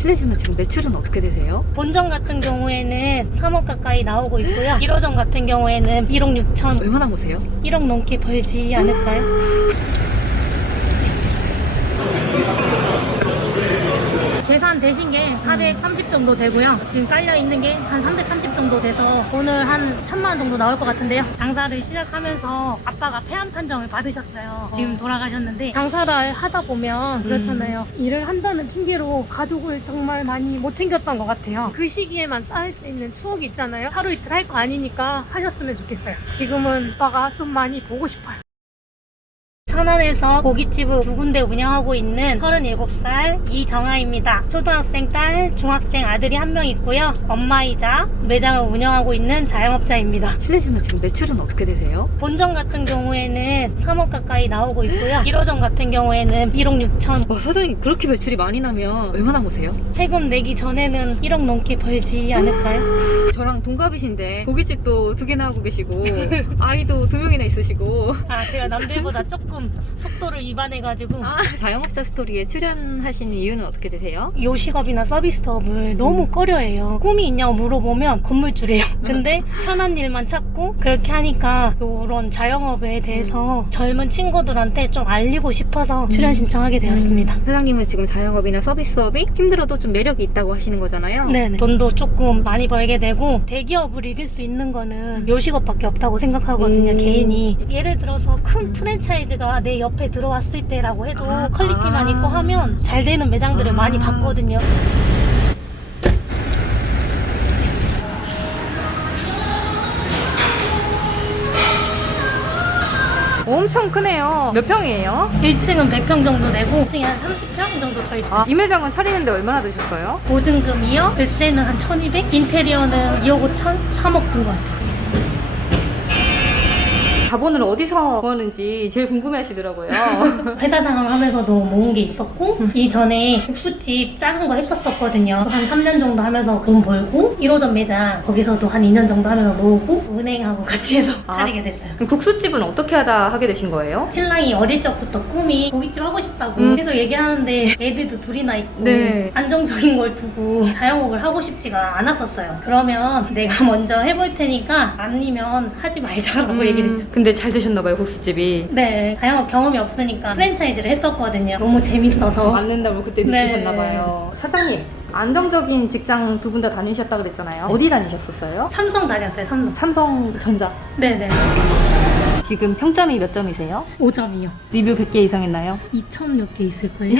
실례지만 지금 매출은 어떻게 되세요? 본점 같은 경우에는 3억 가까이 나오고 있고요. 1호점 같은 경우에는 1억 6천, 얼마나 보세요? 1억 넘게 벌지 않을까요? 계산되신 게 430 정도 되고요. 지금 깔려있는 게 한 330 정도 돼서 오늘 한 1000만 원 정도 나올 것 같은데요. 장사를 시작하면서 아빠가 폐암 판정을 받으셨어요. 지금 돌아가셨는데 장사를 하다 보면 그렇잖아요. 일을 한다는 핑계로 가족을 정말 많이 못 챙겼던 것 같아요. 그 시기에만 쌓을 수 있는 추억이 있잖아요. 하루 이틀 할 거 아니니까 하셨으면 좋겠어요. 지금은 아빠가 좀 많이 보고 싶어요. 천안에서 고깃집을 2군데 운영하고 있는 37살 이정아입니다. 초등학생 딸, 중학생 아들이 1명 있고요. 엄마이자 매장을 운영하고 있는 자영업자입니다. 실례지만 지금 매출은 어떻게 되세요? 본점 같은 경우에는 3억 가까이 나오고 있고요. 1호점 같은 경우에는 1억 6천. 와, 사장님 그렇게 매출이 많이 나면 얼마나 보세요? 세금 내기 전에는 1억 넘게 벌지 않을까요? 저랑 동갑이신데 고깃집도 2개나 하고 계시고 아이도 2명이나 있으시고 제가 남들보다 조금 속도를 위반해가지고 자영업자 스토리에 출연하신 이유는 어떻게 되세요? 요식업이나 서비스업을 너무 꺼려해요. 꿈이 있냐고 물어보면 건물주래요. 근데 편한 일만 찾고 그렇게 하니까 이런 자영업에 대해서 젊은 친구들한테 좀 알리고 싶어서 출연 신청하게 되었습니다. 사장님은 지금 자영업이나 서비스업이 힘들어도 좀 매력이 있다고 하시는 거잖아요. 네네. 돈도 조금 많이 벌게 되고 대기업을 이길 수 있는 거는 요식업밖에 없다고 생각하거든요. 개인이. 예를 들어서 큰 프랜차이즈가 내 옆에 들어왔을 때라고 해도 퀄리티만 있고 하면 잘 되는 매장들을 많이 봤거든요. 엄청 크네요. 몇 평이에요? 1층은 100평 정도 되고 2층에 한 30평 정도 더 있어요. 이 매장은 차리는데 얼마나 드셨어요? 보증금이요? 월세는 한 1200? 인테리어는 2억 5천? 3억 든 것 같아요. 자본을 어디서 버는지 제일 궁금해 하시더라고요. 회사 생활하면서도 모은 게 있었고 이전에 국수집 작은 거 했었거든요. 한 3년 정도 하면서 돈 벌고 1호점 매장 거기서도 한 2년 정도 하면서 모으고 은행하고 같이 해서 차리게 됐어요. 그럼 국수집은 어떻게 하다 하게 되신 거예요? 신랑이 어릴 적부터 꿈이 고깃집 하고 싶다고 계속 얘기하는데 애들도 둘이나 있고 네. 안정적인 걸 두고 자영업을 하고 싶지가 않았었어요. 그러면 내가 먼저 해볼 테니까 아니면 하지 말자라고 얘기를 했죠. 근데 잘 되셨나봐요, 국수집이. 네, 자영업 경험이 없으니까 프랜차이즈를 했었거든요. 너무 재밌어서. 맞는다고 그때 네. 느끼셨나봐요. 사장님, 안정적인 직장 2분 다 다니셨다 그랬잖아요. 어디 다니셨었어요? 삼성 다녔어요, 삼성. 삼성전자. 네네. 지금 평점이 몇 점이세요? 5점이요. 리뷰 100개 이상 했나요? 2천 몇 개 있을걸요?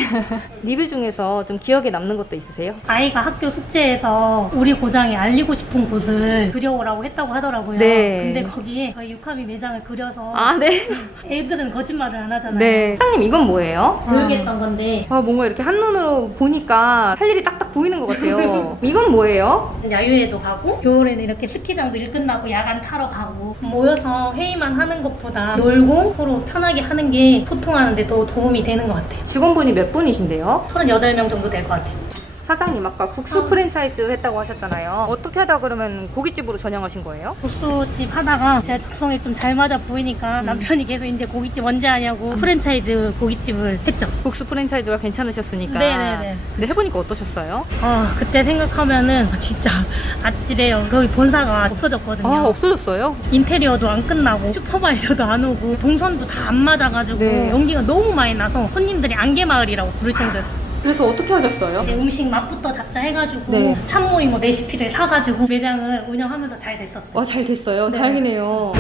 리뷰 중에서 좀 기억에 남는 것도 있으세요? 아이가 학교 숙제에서 우리 고장에 알리고 싶은 곳을 그려오라고 했다고 하더라고요. 네. 근데 거기에 저희 육합이 매장을 그려서 네. 애들은 거짓말을 안 하잖아요. 네. 사장님, 이건 뭐예요? 교육했던 건데 뭔가 이렇게 한눈으로 보니까 할 일이 딱딱 보이는 것 같아요. 이건 뭐예요? 야유회도 가고 겨울에는 이렇게 스키장도 일 끝나고 야간 타러 가고 모여서 회의만 하는 것보다 놀고 서로 편하게 하는 게 소통하는 데 더 도움이 되는 것 같아요. 직원분이 몇 분이신데요? 38명 정도 될 것 같아요. 사장님, 아까 국수 프랜차이즈 했다고 하셨잖아요. 어떻게 하다 그러면 고깃집으로 전향하신 거예요? 국수집 하다가 제가 적성에 좀 잘 맞아 보이니까 남편이 계속 이제 고깃집 언제 하냐고 프랜차이즈 고깃집을 했죠. 국수 프랜차이즈가 괜찮으셨으니까. 네네네. 근데 해보니까 어떠셨어요? 그때 생각하면은 진짜 아찔해요. 거기 본사가 없어졌거든요. 없어졌어요? 인테리어도 안 끝나고 슈퍼바이저도 안 오고 동선도 다 안 맞아가지고 네. 연기가 너무 많이 나서 손님들이 안개마을이라고 부를 정도였어요. 그래서 어떻게 하셨어요? 이제 음식 맛부터 잡자 해가지고 네. 참모임 레시피를 사가지고 매장을 운영하면서 잘 됐었어요. 잘 됐어요. 네. 다행이네요.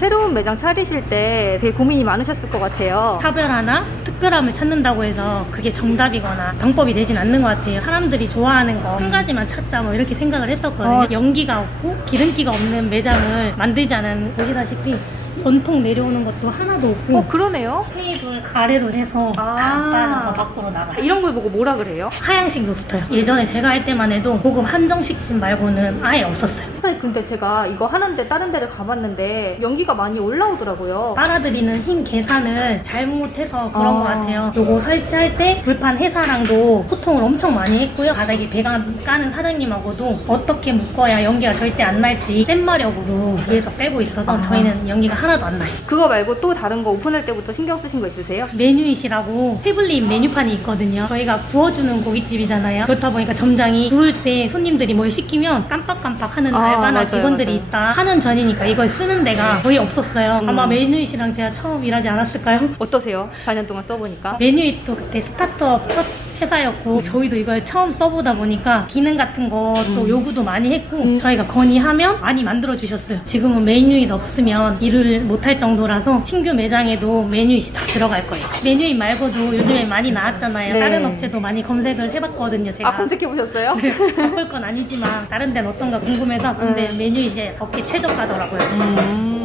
새로운 매장 차리실 때 되게 고민이 많으셨을 것 같아요. 차별화나 특별함을 찾는다고 해서 그게 정답이거나 방법이 되진 않는 것 같아요. 사람들이 좋아하는 거 한 가지만 찾자 뭐 이렇게 생각을 했었거든요. 연기가 없고 기름기가 없는 매장을 만들자는 보시다시피 연통 내려오는 것도 하나도 없고 그러네요. 테이블 아래로 해서 빠져서 밖으로 나가요. 이런 걸 보고 뭐라 그래요? 하향식 로스터요. 예전에 제가 할 때만 해도 고급 한정식 집 말고는 아예 없었어요. 사장님, 근데 제가 이거 하는데 다른 데를 가봤는데 연기가 많이 올라오더라고요. 빨아들이는 힘 계산을 잘못해서 그런 아. 것 같아요. 요거 설치할 때 불판 회사랑도 소통을 엄청 많이 했고요. 바닥에 배관 까는 사장님하고도 어떻게 묶어야 연기가 절대 안 날지 센마력으로 위에서 빼고 있어서 저희는 연기가 하나도 안 나요. 그거 말고 또 다른 거 오픈할 때부터 신경 쓰신 거 있으세요? 메뉴잇이라고 태블릿 메뉴판이 있거든요. 저희가 구워주는 고깃집이잖아요. 그렇다 보니까 점장이 구울 때 손님들이 뭘 시키면 깜빡깜빡 하는 알바나 맞아요, 직원들이 맞아요. 있다. 하는 전이니까 이걸 쓰는 데가 거의 없었어요. 아마 메뉴잇이랑 제가 처음 일하지 않았을까요? 어떠세요? 4년 동안 써보니까. 메뉴잇도 그때 스타트업 첫 회사였고 저희도 이걸 처음 써보다 보니까 기능 같은 것도 요구도 많이 했고 저희가 건의하면 많이 만들어 주셨어요. 지금은 메뉴잇 없으면 일을 못할 정도라서 신규 매장에도 메뉴잇이 다 들어갈 거예요. 메뉴잇 말고도 요즘에 많이 나왔잖아요. 네. 다른 업체도 많이 검색을 해봤거든요. 제가 검색해보셨어요? 바꿀 건 아니지만 다른 데는 어떤가 궁금해서 근데 메뉴잇에 업계 최저가더라고요.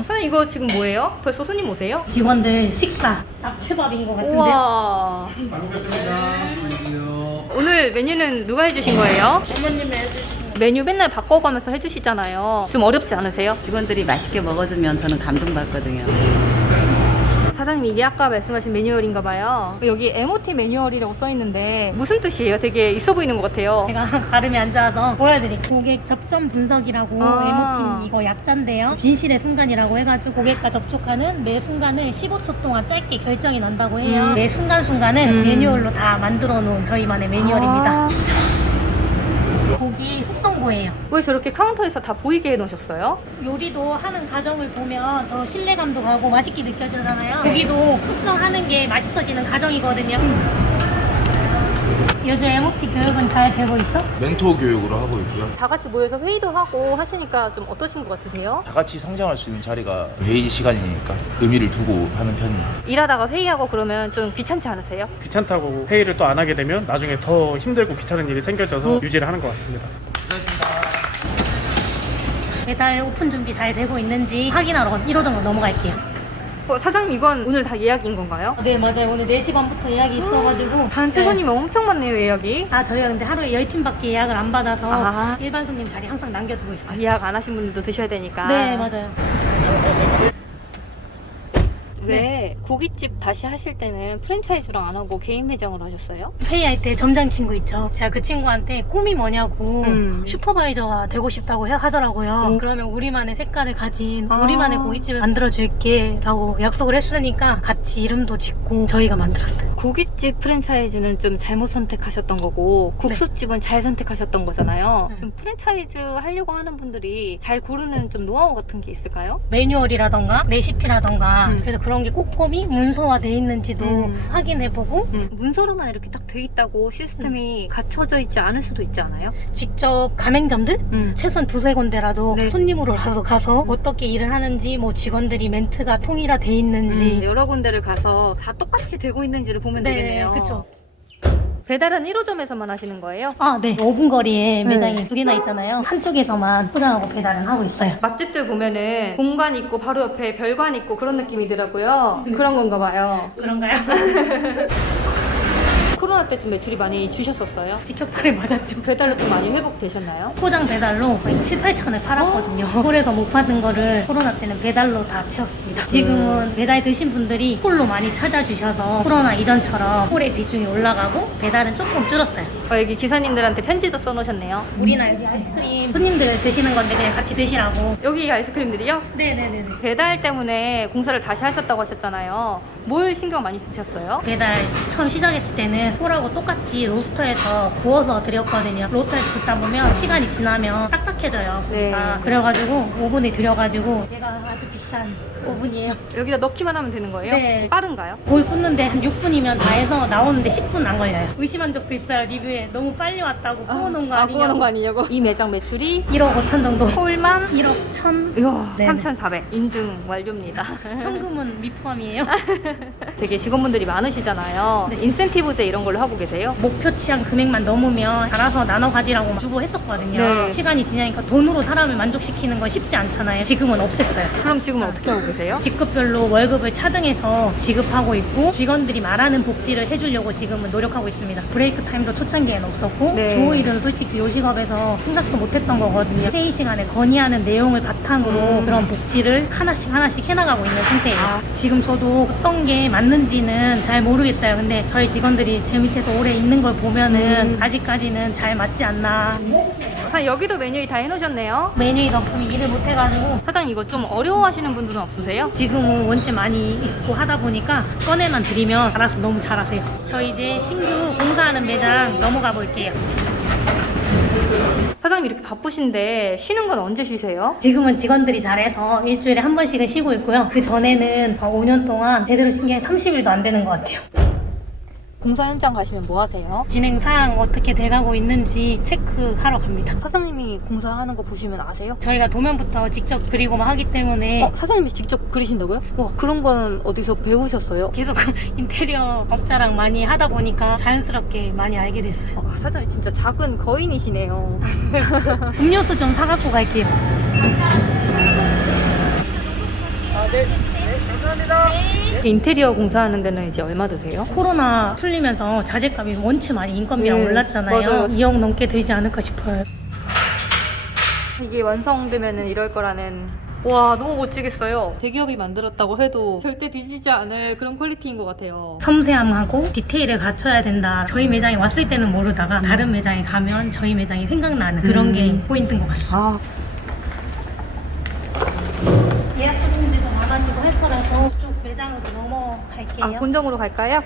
사장님, 이거 지금 뭐예요? 벌써 손님 오세요? 직원들 식사 잡채밥인 것 같은데 우와. 오늘 메뉴는 누가 해주신 거예요? 어머님이 해주신 메뉴 맨날 바꿔가면서 해주시잖아요. 좀 어렵지 않으세요? 직원들이 맛있게 먹어주면 저는 감동받거든요. 사장님, 이게 아까 말씀하신 매뉴얼인가 봐요. 여기 MOT 매뉴얼이라고 써있는데 무슨 뜻이에요? 되게 있어 보이는 것 같아요. 제가 발음이 안 좋아서 보여드릴게요. 고객 접점 분석이라고 아. 에모틴 이거 약자인데요. 진실의 순간이라고 해가지고 고객과 접촉하는 매 순간을 15초 동안 짧게 결정이 난다고 해요. 매 순간순간을 매뉴얼로 다 만들어 놓은 저희만의 매뉴얼입니다. 아. 고기 숙성고예요. 왜 저렇게 카운터에서 다 보이게 해놓으셨어요? 요리도 하는 과정을 보면 더 신뢰감도 가고 맛있게 느껴지잖아요. 고기도 숙성하는 게 맛있어지는 과정이거든요. 요즘 MOT 교육은 잘 되고 있어? 멘토 교육으로 하고 있고요. 다 같이 모여서 회의도 하고 하시니까 좀 어떠신 것 같으세요? 다 같이 성장할 수 있는 자리가 회의 시간이니까 의미를 두고 하는 편입니다. 일하다가 회의하고 그러면 좀 귀찮지 않으세요? 귀찮다고 회의를 또 안 하게 되면 나중에 더 힘들고 귀찮은 일이 생겨져서 유지를 하는 것 같습니다. 배달 오픈 준비 잘 되고 있는지 확인하러 1호점으로 넘어갈게요. 사장님, 이건 오늘 다 예약인 건가요? 네, 맞아요. 오늘 4시 반부터 예약이 있어가지고 단체 네. 손님이 엄청 많네요, 예약이. 저희가 근데 하루에 10팀밖에 예약을 안 받아서 아. 일반 손님 자리 항상 남겨두고 있어요. 예약 안 하신 분들도 드셔야 되니까. 네, 맞아요. 왜 고깃집 다시 하실 때는 프랜차이즈랑 안 하고 개인 매장으로 하셨어요? 회의할 때 점장 친구 있죠. 제가 그 친구한테 꿈이 뭐냐고 슈퍼바이저가 되고 싶다고 하더라고요. 그러면 우리만의 색깔을 가진 우리만의 고깃집을 만들어줄게 라고 약속을 했으니까 같이 이름도 짓고 저희가 만들었어요. 고깃집 프랜차이즈는 좀 잘못 선택하셨던 거고 국수집은 잘 선택하셨던 거잖아요. 네. 좀 프랜차이즈 하려고 하는 분들이 잘 고르는 좀 노하우 같은 게 있을까요? 매뉴얼이라던가 레시피라던가 그래서 그런 게 꼼꼼히 문서화돼 있는지도 확인해보고 문서로만 이렇게 딱 돼 있다고 시스템이 갖춰져 있지 않을 수도 있지 않아요? 직접 가맹점들 최소한 2-3군데라도 네. 손님으로라도 가서 어떻게 일을 하는지 뭐 직원들이 멘트가 통일화돼 있는지 여러 군데를 가서 다 똑같이 되고 있는지를 보면 되겠네요. 그쵸. 배달은 1호점에서만 하시는 거예요? 네. 5분 거리에 매장이 2개나 있잖아요. 한쪽에서만 포장하고 배달은 하고 있어요. 맛집들 보면은 공간 있고 바로 옆에 별관 있고 그런 느낌이더라고요. 그런 건가 봐요. 그런가요? 코로나 때 좀 매출이 많이 주셨었어요? 직격탄에 맞았죠. 배달로 좀 많이 회복되셨나요? 포장 배달로 거의 7-8천을 팔았거든요. 홀에서 못 받은 거를 코로나 때는 배달로 다 채웠습니다. 지금은 배달 드신 분들이 홀로 많이 찾아주셔서 코로나 이전처럼 홀의 비중이 올라가고 배달은 조금 줄었어요. 여기 기사님들한테 편지도 써놓으셨네요. 우리는 여기 아이스크림 손님들 드시는 건데 그냥 같이 드시라고. 여기 아이스크림들이요? 네네네. 배달 때문에 공사를 다시 하셨다고 하셨잖아요. 뭘 신경 많이 쓰셨어요? 배달 처음 시작했을 때는 홀하고 똑같이 로스터에서 구워서 드렸거든요. 로스터에서 굽다 보면 시간이 지나면 딱딱해져요. 네. 고기가. 그래가지고 오븐에 들여가지고 얘가 아주 비싼 오븐이에요. 여기다 넣기만 하면 되는 거예요? 네. 빠른가요? 고기 굽는데 한 6분이면 다 해서 나오는데 10분 안 걸려요. 의심한 적도 있어요. 리뷰에 너무 빨리 왔다고 구워놓은 거 아니냐고. 구워놓은 거 아니냐고? 이 매장 매출이 1억 5천 정도. 홀만 1억 1천. 이야, 네네. 3,400 인증 완료입니다. 현금은 미포함이에요. 되게 직원분들이 많으시잖아요. 네. 인센티브제 이런 걸로 하고 계세요? 목표치 한 금액만 넘으면 알아서 나눠 가지라고 주고 했었거든요. 네. 시간이 지나니까 돈으로 사람을 만족시키는 건 쉽지 않잖아요. 지금은 없앴어요. 그럼 지금은 어떻게 하고 계세요? 주세요? 직급별로 월급을 차등해서 지급하고 있고 직원들이 말하는 복지를 해주려고 지금은 노력하고 있습니다. 브레이크 타임도 초창기에는 없었고 네. 주호일은 솔직히 요식업에서 생각도 못했던 거거든요. 회의 시간에 건의하는 내용을 바탕으로 그런 복지를 하나씩 해나가고 있는 상태예요. 지금 저도 어떤 게 맞는지는 잘 모르겠어요. 근데 저희 직원들이 제 밑에서 오래 있는 걸 보면은 아직까지는 잘 맞지 않나. 여기도 메뉴 다 해놓으셨네요. 메뉴 덕분에 일을 못해가지고 사장님 이거 좀 어려워하시는 분들은 없으세요? 지금은 원체 많이 있고 하다 보니까 꺼내만 드리면 알아서 너무 잘하세요. 저 이제 신규 공사하는 매장 넘어가 볼게요. 사장님 이렇게 바쁘신데 쉬는 건 언제 쉬세요? 지금은 직원들이 잘해서 일주일에 한 번씩은 쉬고 있고요. 그 전에는 5년 동안 제대로 쉰 게 30일도 안 되는 것 같아요. 공사 현장 가시면 뭐 하세요? 진행 사항 어떻게 돼가고 있는지 체크하러 갑니다. 사장님이 공사하는 거 보시면 아세요? 저희가 도면부터 직접 그리고만 하기 때문에 사장님이 직접 그리신다고요? 와, 그런 건 어디서 배우셨어요? 계속 인테리어 업자랑 많이 하다 보니까 자연스럽게 많이 알게 됐어요. 사장님 진짜 작은 거인이시네요. 음료수 좀 사갖고 갈게요. 인테리어 공사하는 데는 이제 얼마 드세요? 코로나 풀리면서 자재값이 원체 많이 인건비가 올랐잖아요. 맞아요. 2억 넘게 되지 않을까 싶어요. 이게 완성되면은 이럴 거라는. 와, 너무 멋지겠어요. 대기업이 만들었다고 해도 절대 뒤지지 않을 그런 퀄리티인 것 같아요. 섬세함하고 디테일을 갖춰야 된다. 저희 매장에 왔을 때는 모르다가 다른 매장에 가면 저희 매장이 생각나는 그런 게 포인트인 것 같아요. 아, 예약 손님들도 많아지고 할 거라서 쪽 매장으로 넘어갈게요. 본점으로 갈까요?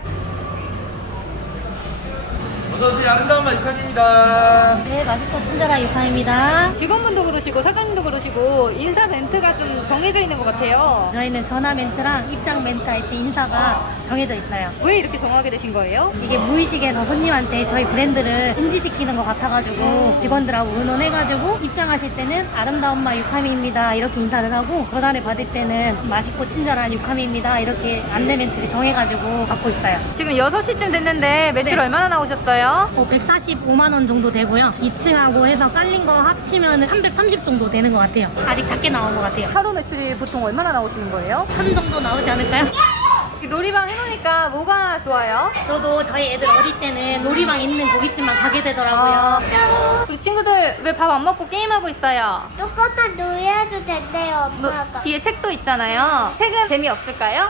어서오세요. 아름다운 맛 육한입니다. 네, 맛있고 친절한 유카입니다. 직원분도 그러시고 사장님도 그러시고 인사 멘트가 좀 정해져 있는 것 같아요. 저희는 전화 멘트랑 입장 멘트 할 때 인사가 정해져 있어요. 왜 이렇게 정하게 되신 거예요? 이게 무의식에서 손님한테 저희 브랜드를 인지시키는 것 같아가지고 직원들하고 의논해가지고 입장하실 때는 아름다운 맛 유카미입니다 이렇게 인사를 하고 전화를 받을 때는 맛있고 친절한 유카미입니다 이렇게 안내 멘트를 정해가지고 받고 있어요. 지금 6시쯤 됐는데 매출 네. 얼마나 나오셨어요? 145만 원 정도 되고요. 2층하고 해서 깔린 거 합치면 330 정도 되는 것 같아요. 아직 작게 나온 것 같아요. 하루 매출이 보통 얼마나 나오시는 거예요? 1000 정도 나오지 않을까요? 놀이방 해놓으니까 뭐가 좋아요? 저도 저희 애들 어릴 때는 놀이방 있는 고깃집만 가게 되더라고요. 우리 친구들 왜 밥 안 먹고 게임하고 있어요? 조금만 놀아도 된대요, 엄마가. 뒤에 책도 있잖아요. 책은 재미없을까요?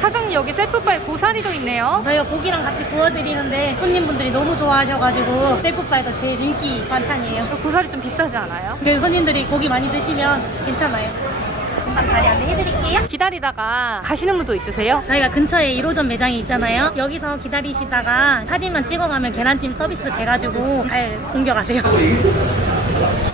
사장님 여기 셀프바에 고사리도 있네요. 저희가 고기랑 같이 구워드리는데 손님분들이 너무 좋아하셔가지고 셀프바에서 제일 인기 반찬이에요. 고사리 좀 비싸지 않아요? 근데 손님들이 고기 많이 드시면 괜찮아요. 잠깐 자리 안내해드릴게요. 기다리다가 가시는 분도 있으세요? 저희가 근처에 1호점 매장이 있잖아요. 여기서 기다리시다가 사진만 찍어가면 계란찜 서비스 돼가지고 잘 옮겨가세요.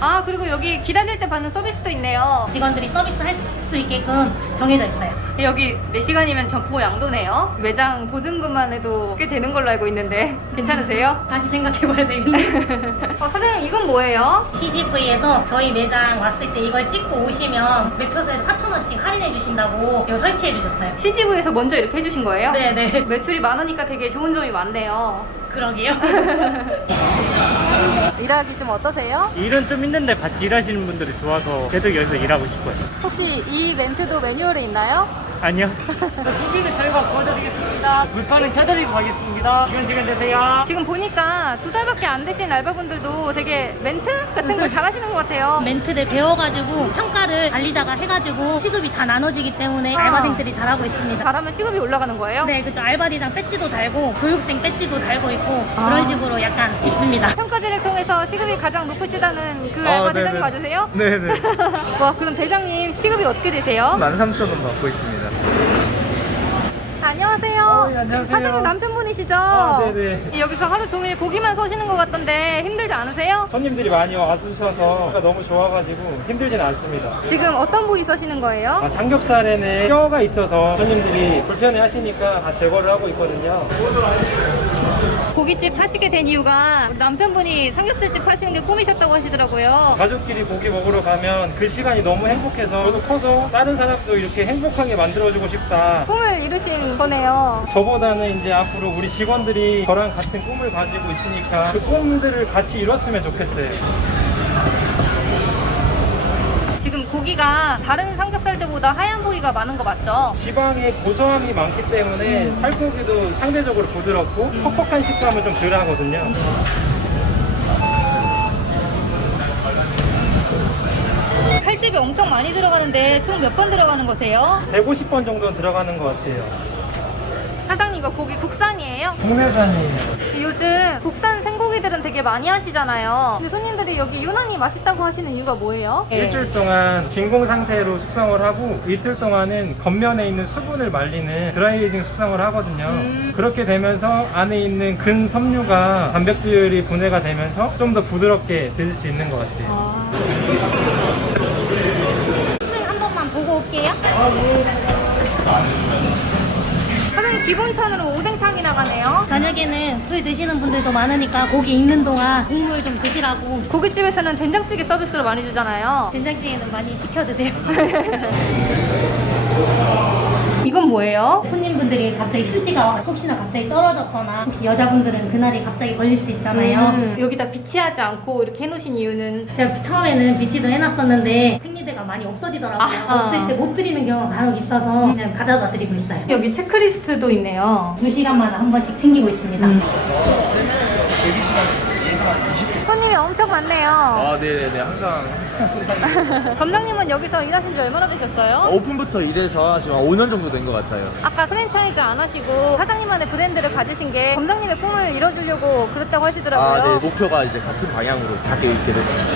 아, 그리고 여기 기다릴 때 받는 서비스도 있네요. 직원들이 서비스 할 수 있게끔 정해져 있어요. 여기 4시간이면 점포 양도네요. 매장 보증금만 해도 꽤 되는 걸로 알고 있는데 괜찮으세요? 다시 생각해봐야 되겠네. 사장님 이건 뭐예요? CGV에서 저희 매장 왔을 때 이걸 찍고 오시면 매표소에서 4,000원씩 할인해 주신다고 이거 설치해 주셨어요. CGV에서 먼저 이렇게 해주신 거예요? 네네. 매출이 많으니까 되게 좋은 점이 많네요. 그러게요. 일하기 좀 어떠세요? 일은 좀 힘든데 같이 일하시는 분들이 좋아서 계속 여기서 일하고 싶어요. 혹시 이 멘트도 매뉴얼에 있나요? 아니요. 고기를 저희가 구워드리겠습니다. 물판은 켜드리고 가겠습니다. 지금 되세요. 지금 보니까 2달밖에 안 되신 알바분들도 되게 멘트 같은 걸 잘하시는 것 같아요. 멘트를 배워가지고 평가를 관리자가 해가지고 시급이 다 나눠지기 때문에 알바생들이 잘하고 있습니다. 잘하면 시급이 올라가는 거예요? 네, 그죠. 알바리장 배지도 달고 교육생 배지도 달고 있고 그런 식으로 약간 있습니다. 평가제를 통해서 시급이 가장 높으시다는 그 알바대장님 네네. 맞으세요? 네네. 와, 그럼 대장님 시급이 어떻게 되세요? 13,000원 받고 있습니다. 안녕하세요. 네, 안녕하세요. 사장님 남편분이시죠? 네네. 여기서 하루 종일 고기만 서시는 것 같던데 힘들지 않으세요? 손님들이 많이 와주셔서 너무 좋아가지고 힘들진 않습니다. 지금 어떤 부위 서시는 거예요? 삼겹살에는 뼈가 있어서 손님들이 불편해 하시니까 다 제거를 하고 있거든요. 고깃집 하시게 된 이유가 우리 남편분이 삼겹살집 하시는 게 꿈이셨다고 하시더라고요. 가족끼리 고기 먹으러 가면 그 시간이 너무 행복해서 저도 커서 다른 사람도 이렇게 행복하게 만들어주고 싶다. 꿈을 이루신 거네요. 저보다는 이제 앞으로 우리 직원들이 저랑 같은 꿈을 가지고 있으니까 그 꿈들을 같이 이뤘으면 좋겠어요. 지금 고기가 다른 삼겹살 때보다 하얀 부위가 많은 거 맞죠? 지방에 고소함이 많기 때문에 살코기도 상대적으로 부드럽고 퍽퍽한 식감을 좀 덜 하거든요. 칼집이 엄청 많이 들어가는데 총 몇 번 들어가는 거세요? 150번 정도 들어가는 것 같아요. 사장님 이거 고기 국산이에요? 국내산이에요. 요즘 국산 생고기들은 되게 많이 하시잖아요. 근데 손님들이 여기 유난히 맛있다고 하시는 이유가 뭐예요? 일주일 동안 진공 상태로 숙성을 하고 이틀 동안은 겉면에 있는 수분을 말리는 드라이에이징 숙성을 하거든요. 그렇게 되면서 안에 있는 근 섬유가 단백질이 분해가 되면서 좀 더 부드럽게 드실 수 있는 것 같아요. 한 번만 보고 올게요. 사장님 기본찬으로 오뎅탕이 나가네요. 저녁에는 술 드시는 분들도 많으니까 고기 익는 동안 국물 좀 드시라고. 고깃집에서는 된장찌개 서비스로 많이 주잖아요. 된장찌개는 많이 시켜드세요. 이건 뭐예요? 손님분들이 갑자기 휴지가 혹시나 갑자기 떨어졌거나 혹시 여자분들은 그날이 갑자기 걸릴 수 있잖아요. 여기다 비치하지 않고 이렇게 해놓으신 이유는 제가 처음에는 비치도 해놨었는데 생리대가 많이 없어지더라고요. 아하. 없을 때 못 드리는 경우가 간혹 있어서 그냥 가져다 드리고 있어요. 여기 체크리스트도 있네요. 2시간마다 한 번씩 챙기고 있습니다. 손님이 엄청 많네요. 아, 네네네. 항상 점장님은 여기서 일하신 지 얼마나 되셨어요? 오픈부터 일해서 지금 한 5년 정도 된 것 같아요. 아까 프랜차이즈 안 하시고 사장님만의 브랜드를 가지신 게 점장님의 꿈을 이뤄주려고 그랬다고 하시더라고요. 아, 네. 목표가 이제 같은 방향으로 가게 있게 됐습니다.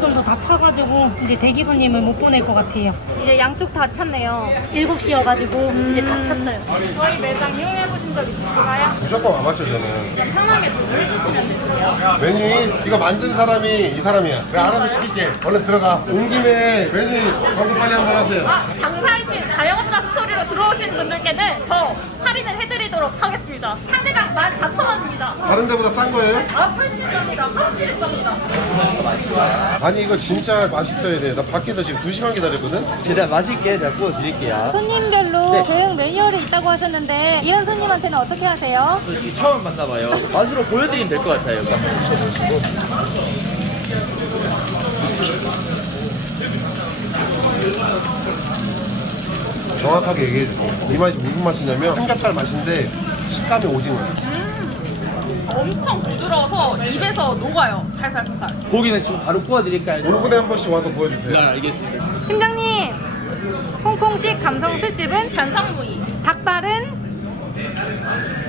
정도 다 차가지고 이제 대기 손님을 못 보낼 것 같아요. 이제 양쪽 다 찼네요. 7시여가지고 이제 다 찼어요. 저희 매장 이용해보신 적 있으신가요? 무조건 와봤죠 저는. 편하게 주문해주시면 되세요. 메뉴 이거 만든 사람이 이 사람이야. 내가 알아서 시킬게. 얼른 들어가. 온 김에 메뉴 광고 빨리 한번 하세요. 장사하신 자영업자 스토리로 들어오신 분들께는 더 할인을 해드리도록 하겠습니다. 상대당 14,000원입니다. 다른 데보다 싼 거예요? 아, 80점입니다. 80점입니다. 아니 이거 진짜 맛있어야 돼. 나 밖에서 지금 2시간 기다렸거든. 최대한 맛있게 잘 구워드릴게요. 손님별로 대응 매뉴얼이 있다고 하셨는데 이런 손님한테는 어떻게 하세요? 솔직히 처음 만나봐요. 맛으로 보여드리면 될 것 같아요. 정확하게 얘기해 주세요. 이 맛이 무슨 맛이냐면 삼겹살 맛인데 식감이 오징어야. 엄청 부드러워서 입에서 녹아요. 살살살살. 고기는 지금 바로 구워드릴까요? 5분에 한 번씩 와서 보여주세요. 네, 알겠습니다. 팀장님, 홍콩식 감성 술집은 변상구이. 닭발은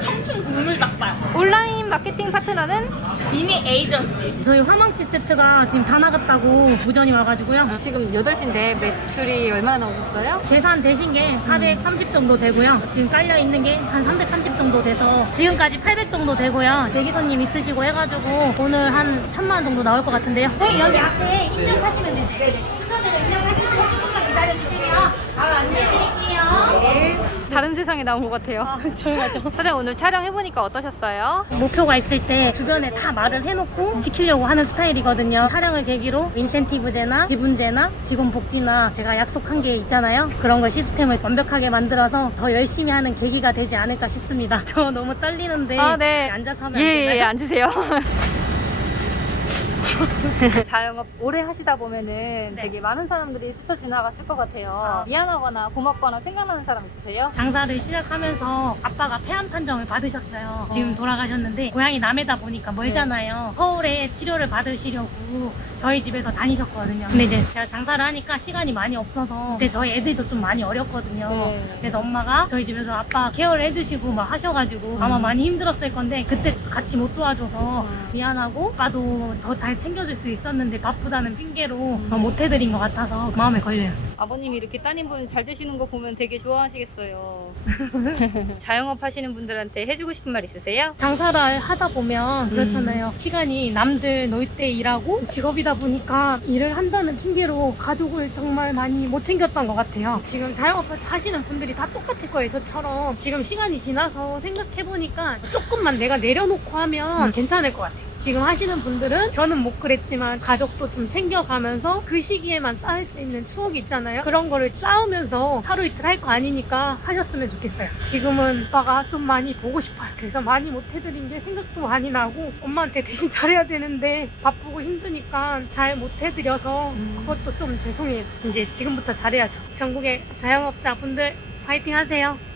청춘 국물 닭발. 온라인 마케팅 파트너는 미니 에이전시. 저희 화망치 세트가 지금 다 나갔다고 무전이 와가지고요. 지금 8시인데 매출이 얼마나 나오셨어요? 계산되신 게 430 정도 되고요. 지금 깔려있는 게 한 330 정도 돼서 지금까지 800 정도 되고요. 대기 손님 있으시고 해가지고 오늘 한 1000만 원 정도 나올 것 같은데요. 네, 여기 앞에 입장하시면 되세요. 네네. 순서대로 입장하시고 조금만 기다려주세요. 바로 안내해드릴게요. 네. 다른 세상에 나온 것 같아요. 조용하죠. 사장님 오늘 촬영해보니까 어떠셨어요? 목표가 있을 때 주변에 다 말을 해놓고 지키려고 하는 스타일이거든요. 촬영을 계기로 인센티브제나 지분제나 직원 복지나 제가 약속한 게 있잖아요. 그런 걸 시스템을 완벽하게 만들어서 더 열심히 하는 계기가 되지 않을까 싶습니다. 저 너무 떨리는데 아, 네. 앉아서 하면 안 되나요? 예, 앉으세요. 자영업 오래 하시다 보면은 되게 많은 사람들이 스쳐 지나갔을 것 같아요. 미안하거나 고맙거나 생각나는 사람 있으세요? 장사를 시작하면서 아빠가 폐암 판정을 받으셨어요. 지금 돌아가셨는데 고향이 남해다 보니까 멀잖아요. 서울에 치료를 받으시려고 저희 집에서 다니셨거든요. 근데 이제 제가 장사를 하니까 시간이 많이 없어서 근데 저희 애들도 좀 많이 어렸거든요. 네. 그래서 엄마가 저희 집에서 아빠 케어를 해주시고 막 하셔가지고 아마 많이 힘들었을 건데 그때 같이 못 도와줘서 미안하고 아빠도 더 잘 챙겨줄 수 있었는데 바쁘다는 핑계로 더 못해드린 것 같아서 마음에 걸려요. 아버님이 이렇게 따님분 잘 되시는 거 보면 되게 좋아하시겠어요. 자영업 하시는 분들한테 해주고 싶은 말 있으세요? 장사를 하다 보면 그렇잖아요. 시간이 남들 놀 때 일하고 직업이다 보니까 일을 한다는 핑계로 가족을 정말 많이 못 챙겼던 것 같아요. 지금 자영업 하시는 분들이 다 똑같을 거예요. 저처럼 지금 시간이 지나서 생각해보니까 조금만 내가 내려놓고 하면 괜찮을 것 같아요. 지금 하시는 분들은 저는 못 그랬지만 가족도 좀 챙겨가면서 그 시기에만 쌓을 수 있는 추억이 있잖아요. 그런 거를 쌓으면서 하루 이틀 할 거 아니니까 하셨으면 좋겠어요. 지금은 오빠가 좀 많이 보고 싶어요. 그래서 많이 못 해드린 게 생각도 많이 나고 엄마한테 대신 잘해야 되는데 바쁘고 힘드니까 잘 못 해드려서 그것도 좀 죄송해요. 이제 지금부터 잘해야죠. 전국의 자영업자분들 파이팅 하세요.